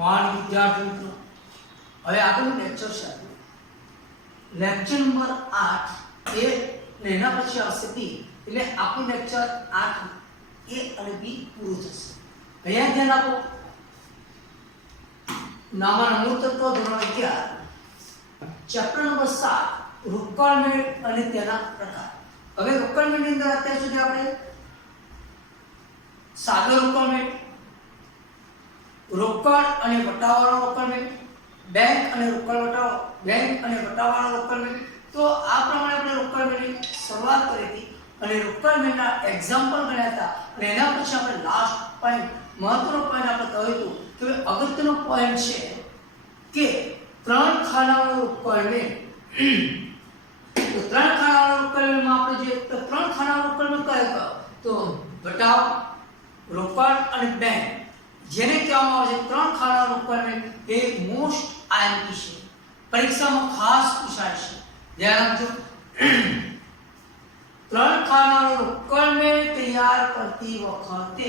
મહાન વિદ્યાર્થી મિત્રો, હવે આગળનું લેક્ચર છે લેક્ચર નંબર 8 એ ને એના પછી આવશે બી, એટલે આપણું લેક્ચર 8 એ અને બી પૂરું થશે. અહીંયા ધ્યાન આપો, નામાના મૂળ તત્વો ધોરણ 11 ચેપ્ટર નંબર 7 રોકડ મેળ અને તેના પ્રકાર. હવે રોકડ મેળની અંદર અત્યાર સુધી આપણે સાદો રોકડ મેળ, રોકડ અને વટાવાળો રોકડ મેળ, બેંક અને રોકડ વટાવો, બેંક અને વટાવાળો રોકડ મેળ, તો આ પ્રમાણે આપણે રોકડ મેળની શરૂઆત કરી હતી અને રોકડ મેળના એક્ઝામ્પલ ગણ્યા હતા. અને એના પછી આપણે લાસ્ટ પોઈન્ટ, મહત્વનો પોઈન્ટ આપણે કહ્યું હતું કે અગત્યનો પોઈન્ટ છે કે ત્રણ ખાનાવાળો રોકડ મેળ. તો ત્રણ ખાનાવાળો રોકડ મેળમાં આપણે જે ત્રણ ખાનાવાળો રોકડ મેળ કયો તો વટાવ, રોકડ અને બેંક, જેને કહેવામાં આવે છે ત્રણ ખાનાવાળો રોકડ મેળ, એ મોસ્ટ આઈએમપી છે, પરીક્ષામાં ખાસ પૂછાય છે. ધ્યાન રાખજો, ત્રણ ખાનાવાળો રોકડ મેળ તૈયાર કરતી વખતે,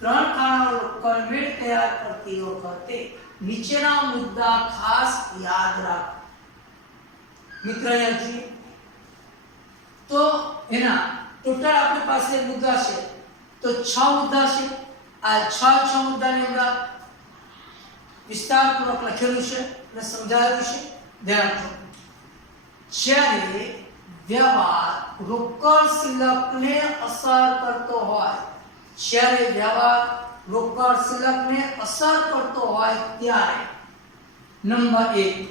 ત્રણ ખાનાવાળો રોકડ મેળ તૈયાર કરતી વખતે નીચેના મુદ્દા ખાસ યાદ રાખો. મિત્ર યાદ તો એના ટોટલ આપણી પાસે મુદ્દા છે તો 6 મુદ્દા છે. આ 6 મુદ્દાની અંદર વિસ્તારપૂર્વક લખેલું છે અને સમજાવેલું છે. ધ્યાન રાખજો, જ્યારે વ્યવહાર રોકડ શિલ્લકને અસર કરતો હોય, જ્યારે વ્યવહાર રોકડ શિલ્લકને અસર કરતો હોય ત્યારે નંબર 1,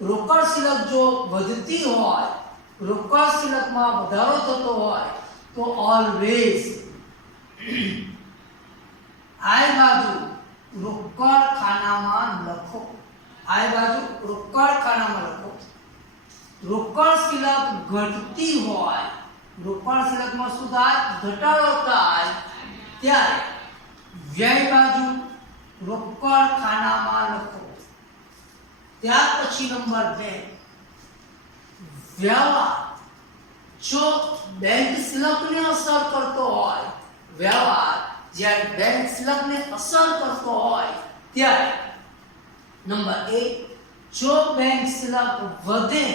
રોકડ શિલ્લક જો વધતી હોય, રોકડ શિલ્લકમાં વધારો થતો હોય તો ઓલવેઝ આ બાજુ રોકડ ખાનામાં લખો, આ બાજુ રોકડ ખાનામાં લખો. રોકડ શિલ્લક ઘટતી હોય, રોકડ શિલ્લકમાં શું થાય, ઘટાડો થાય ત્યારે વ્યય બાજુ રોકડ ખાનામાં લખો. ત્યાર પછી નંબર 2, વ્યવહાર જો બેંક શિલ્લકને અસર કરતો હોય, વ્યવહાર જ્યારે બેંક શિલ્લકને અસર કરતો હોય ત્યારે નંબર 1, જો બેંક શિલ્લક વધે,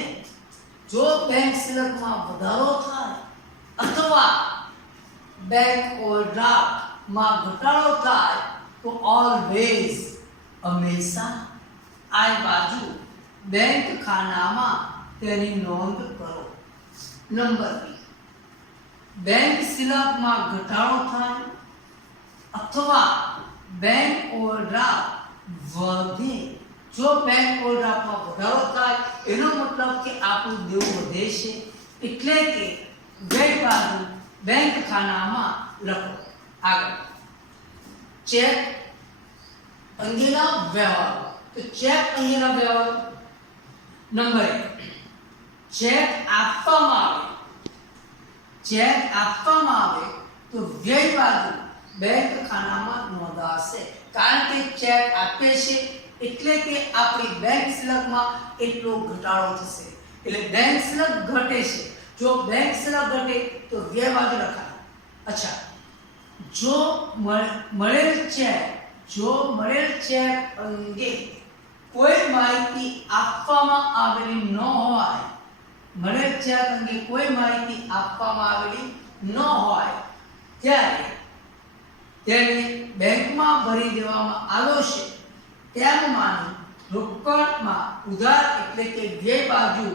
જો બેંક શિલ્લકમાં વધારો થાય અથવા બેંક ઓવરડ્રાફ્ટમાં ઘટાડો થાય તો ઓલવેઝ હંમેશા આ બાજુ બેંક ખાનામાં તેની નોંધ કરો. નંબર 2, બેંક શિલ્લકમાં ઘટાડો થાય અથવા બેંક ઓવરડ્રાફ્ટ વધે, જો બેંક ઓવરડ્રાફ્ટમાં વધારો થાય એનો મતલબ કે આપણું દેવું વધે છે, એટલે કે વ્યય બાજુ બેંક ખાનામાં લખો. આગળ ચેક અંગેના વ્યવહારો, તો ચેક અંગેના વ્યવહારો નંબર 1, ચેક આપવામાં આવે, ચેક આપવામાં આવે તો વ્યય બાજુ બેંક ખાનામાં નોંધાશે, કારણ કે ચેક આપે છે એટલે કે આપણી બેંક શિલ્લકમાં એટલો ઘટાડો થશે, એટલે બેંક શિલ્લક ઘટે છે. જો બેંક શિલ્લક ઘટે તો વ્યય બાજુ લખાય. અચ્છા, જો મળેલ ચેક અંગે કોઈ માહિતી આપવામાં આવેલી ન હોય, મળેલ ચેક અંગે કોઈ માહિતી આપવામાં આવેલી ન હોય ત્યારે તેને બેંકમાં ભરી દેવામાં આવ્યો છે તેમ માની રોકડમાં ઉધાર એટલે કે વ્યય બાજુ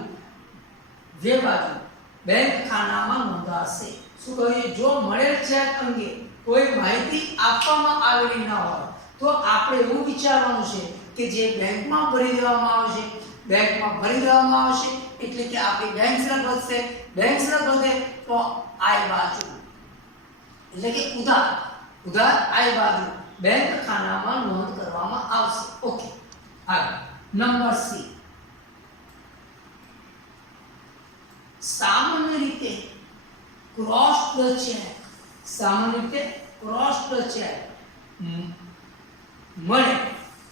બેંક ખાનામાં નોંધાશે. શું કહીએ, જો મળેલ ચેક અંગે કોઈ માહિતી આપવામાં આવેલી ન હોય તો આપણે એવું વિચારવાનું છે કે જે બેંકમાં ભરી દેવામાં આવશે, બેંકમાં ભરી દેવામાં આવશે એટલે કે આપણી બેંક શિલ્લક વધશે, બેંક શિલ્લક વધે તો આ બાજુ એટલે કે ઉધાર આ બાજુ બેંક ખાનામાં નોંધ કરવામાં આવશે. ઓકે, આગળ નંબર C, સામાન્ય રીતે ક્રોસ્ડ ચેક, સામાન્ય રીતે ક્રોસ્ડ ચેક મળે,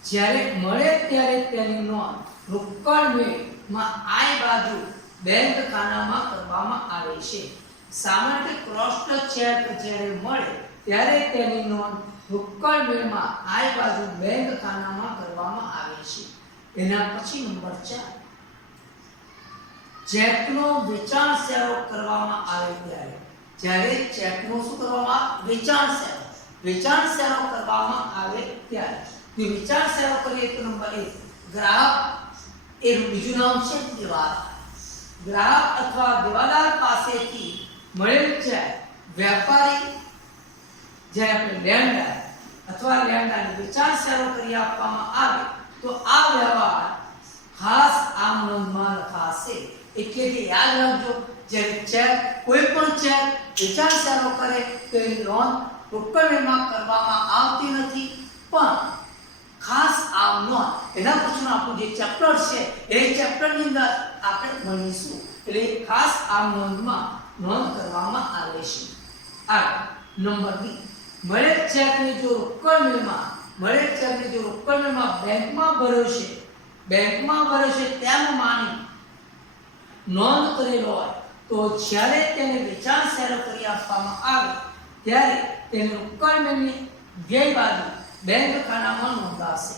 જ્યારે મળે ત્યારે તેની નોંધ રોકડ મેળમાં આ બાજુ બેંક ખાનામાં કરવામાં આવે છે. સામાન્ય રીતે ક્રોસ્ડ ચેક જ્યારે મળે ત્યારે તેની નોંધ રોકડ મેળમાં આય બાજુ બેંક ખાનામાં કરવામાં આવે છે. એના પછી નંબર 4, ચેકનો વેચાણ સેવો કરવામાં આવે ત્યારે. જ્યારે ચેકનો શું કરવામાં વેચાણ સેવો કરવામાં આવે ત્યારે. જો વેચાણ સેવો કરીએ તો નંબર 1, ગ્રાહક એનું બીજું નામ છે દેવાદાર. ગ્રાહક અથવા દેવાદાર પાસેથી મળેલ ચેક વેપારી જ્યારે આપણે લેણદાર અથવા લેણદારની વેચાણ સેવો કરી આપવામાં આવે તો આ વ્યવહાર ખાસ આમ નોંધમાં લખાશે. એટલે કે યાદ રાખજો, જ્યારે ચેક કોઈ પણ ચેક વેચાણ સેવો કરે તો એની નોંધ રોકડમાં કરવામાં આવતી નથી, પણ ખાસ આમ નોંધ એના પછીનું આપણું જે ચેપ્ટર છે એ ચેપ્ટરની અંદર આપણે ભણીશું. એટલે ખાસ આમ નોંધમાં નોંધ કરવામાં આવે છે. આગળ નંબર 2, મળેલ ચેકને જો રોકડ મેળમાં બેંકમાં ભર્યો છે તેમ માની નોંધ કરેલ હોય તો જ્યારે તેને વેચાણ સેવો કરી આપવામાં આવે ત્યારે તેને રોકડ મેળની વ્યય બાજુ બેંક ખાનામાં નોંધાશે.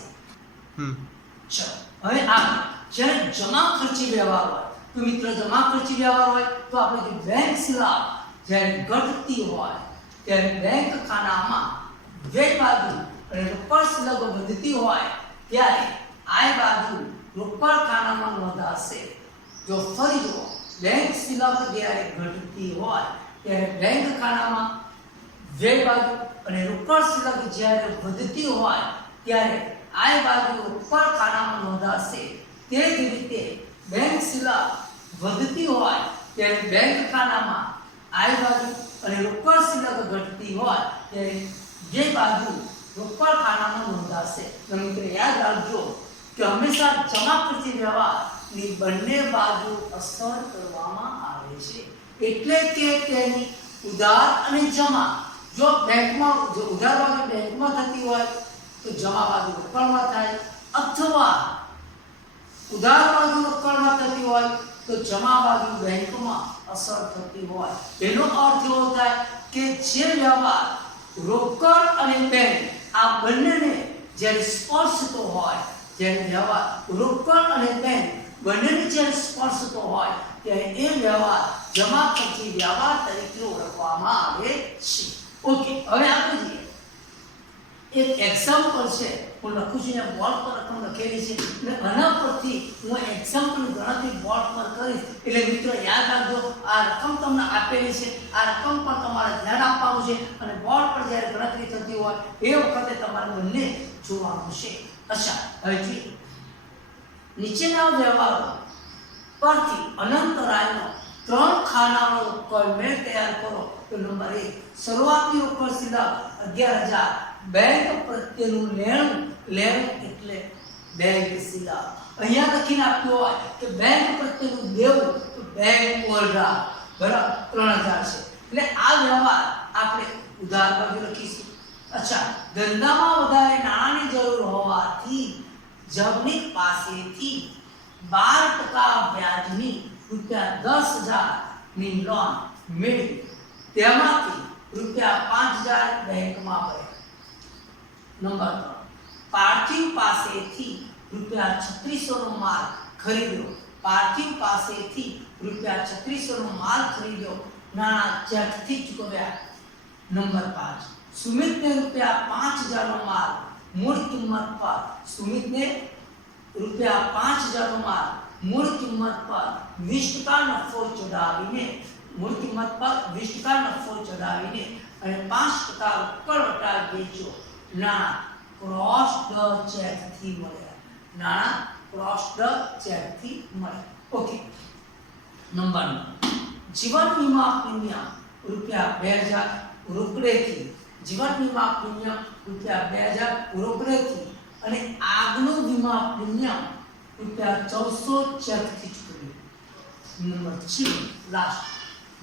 ચલો હવે આગળ જ્યારે જમા ખર્ચી વ્યવહાર હોય તો મિત્રો જમા ખર્ચી વ્યવહાર હોય તો આપણે જે બેંક શિલાક જ્યારે ઘટતી હોય ત્યારે બેંક ખાનામાં વ્યય બાજુ અને રોકડ શિલાક વધતી હોય ત્યારે આય બાજુ રોકડ ખાનામાં નોંધાશે. જો ફરી જુઓ, બેંક શિલાક જ્યારે ઘટતી હોય ત્યારે બેંક ખાનામાં વ્યય બાજુ અને રોકડ શિલાક જ્યારે વધતી હોય ત્યારે આય બાજુ રોકડ ખાનામાં નોંધાશે. તે જ રીતે બેંક શિલાક વધતી હોય ત્યારે બેંક ખાનામાં આય બાજુ અને રોકડ શિલાક ઘટતી હોય ત્યારે વ્યય બાજુ રોકડ ખાનામાં નોંધાશે. મિત્રો યાદ રાખજો કે હંમેશા જમા ખર્ચી વ્યવહારની બંને બાજુ અસર કરવામાં આવે છે. એટલે કે તેની ઉધાર અને જમા, જો ઉધાર બાજુ બેંકમાં થતી હોય તો જમા બાજુ રોકડમાં થાય, અથવા ઉધાર બાજુ રોકડમાં થતી હોય તો જમા બાજુ બેંકમાં અસર થતી હોય. એનો અર્થ એવો થાય કે જે વ્યવહાર રોકડ અને બેંક આ બંનેને જ્યારે સ્પર્શતો હોય, જ્યારે વ્યવહાર રોકડ અને બેંક બંનેને જ્યારે સ્પર્શતો હોય ત્યારે એ વ્યવહાર જમા ખર્ચી વ્યવહાર તરીકે ઓળખવામાં આવે છે. ઓકે, હવે આપણે જોઈએ એક એક્ઝામ્પલ છે. હું લખું છું અહીંયા બોર્ડ પર રકમ લખેલી છે અને આના પરથી હું એક્ઝામ્પલની ગણતરી બોર્ડ પર કરીશ. એટલે મિત્રો યાદ રાખજો, આ રકમ તમને આપેલી છે, આ રકમ પર તમારે ધ્યાન આપવાનું છે અને બોર્ડ પર જ્યારે ગણતરી થતી હોય એ વખતે તમારે બંને જોવાનું છે. અચ્છા, હવે જોઈએ નીચેના વ્યવહારો પરથી અનંતરાયનો 3 ખાનાનો રોકડ મેળ તૈયાર કરો. તો નંબર 1, શરૂઆતની રોકડ શિલાક 11,000, બેંક પ્રત્યેનું લેણું એટલે બેંક શિલાક. અહીંયા લખીને આપ્યું હોય કે બેંક પ્રત્યેનું દેવું તો બેંક ઓવરડ્રાફ્ટ બરાબર 3,000 છે. એટલે આ વ્યવહાર આપણે ઉધાર બાજુ લખીશું. અચ્છા, ધંધામાં વધારે નાણાંની જરૂર હોવાથી જમનીક પાસેથી 12% વ્યાજની ₹10,000 ની લોન મેળવી, તેમાંથી ₹5,000 બેંકમાં ભર્યા. નંબર 3, પાર્થિવ પાસેથી ₹3600 નો માલ ખરીદ્યો. નાણાં ચેકથી ચૂકવ્યા. નંબર 5, સુમિતને ₹5,000 નો માલ મૂળ કિંમત પર નફો ચડાવીને અને 5% રોકડ વટાળ વેચ્યો. નાણાં ક્રોસ્ડ ચેકથી મળ્યા. ઓકે, નંબર 9, જીવન વીમા પ્રીમિયમ ₹2,000 રોકડેથી. રોકડેથી અને આગનું વીમા પ્રીમિયમ ₹1,400 ચેકથી ચૂકવ્યું. નંબર 6, લાસ્ટ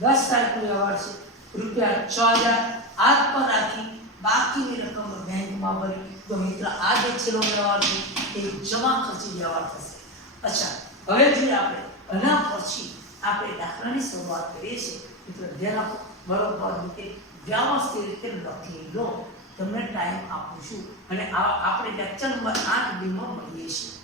10 તારીખનો વ્યવહાર છે. ₹6,000 હાથ પર રાખી બાકીની રકમ બેંકમાં ભરી. તો મિત્ર આ જે છેલ્લો વ્યવહાર છે એ જમા ખર્ચી વ્યવહાર થશે. અચ્છા, હવે જોઈએ આપણે આના પછી આપણે દાખલાની શરૂઆત કરીએ છીએ. મિત્રો ધ્યાન આપો, બરોબર રીતે વ્યવસ્થિત રીતે લખી લો. તમને ટાઈમ આપું છું અને આપણે લેક્ચર નંબર 8 બીમાં મળીએ છીએ.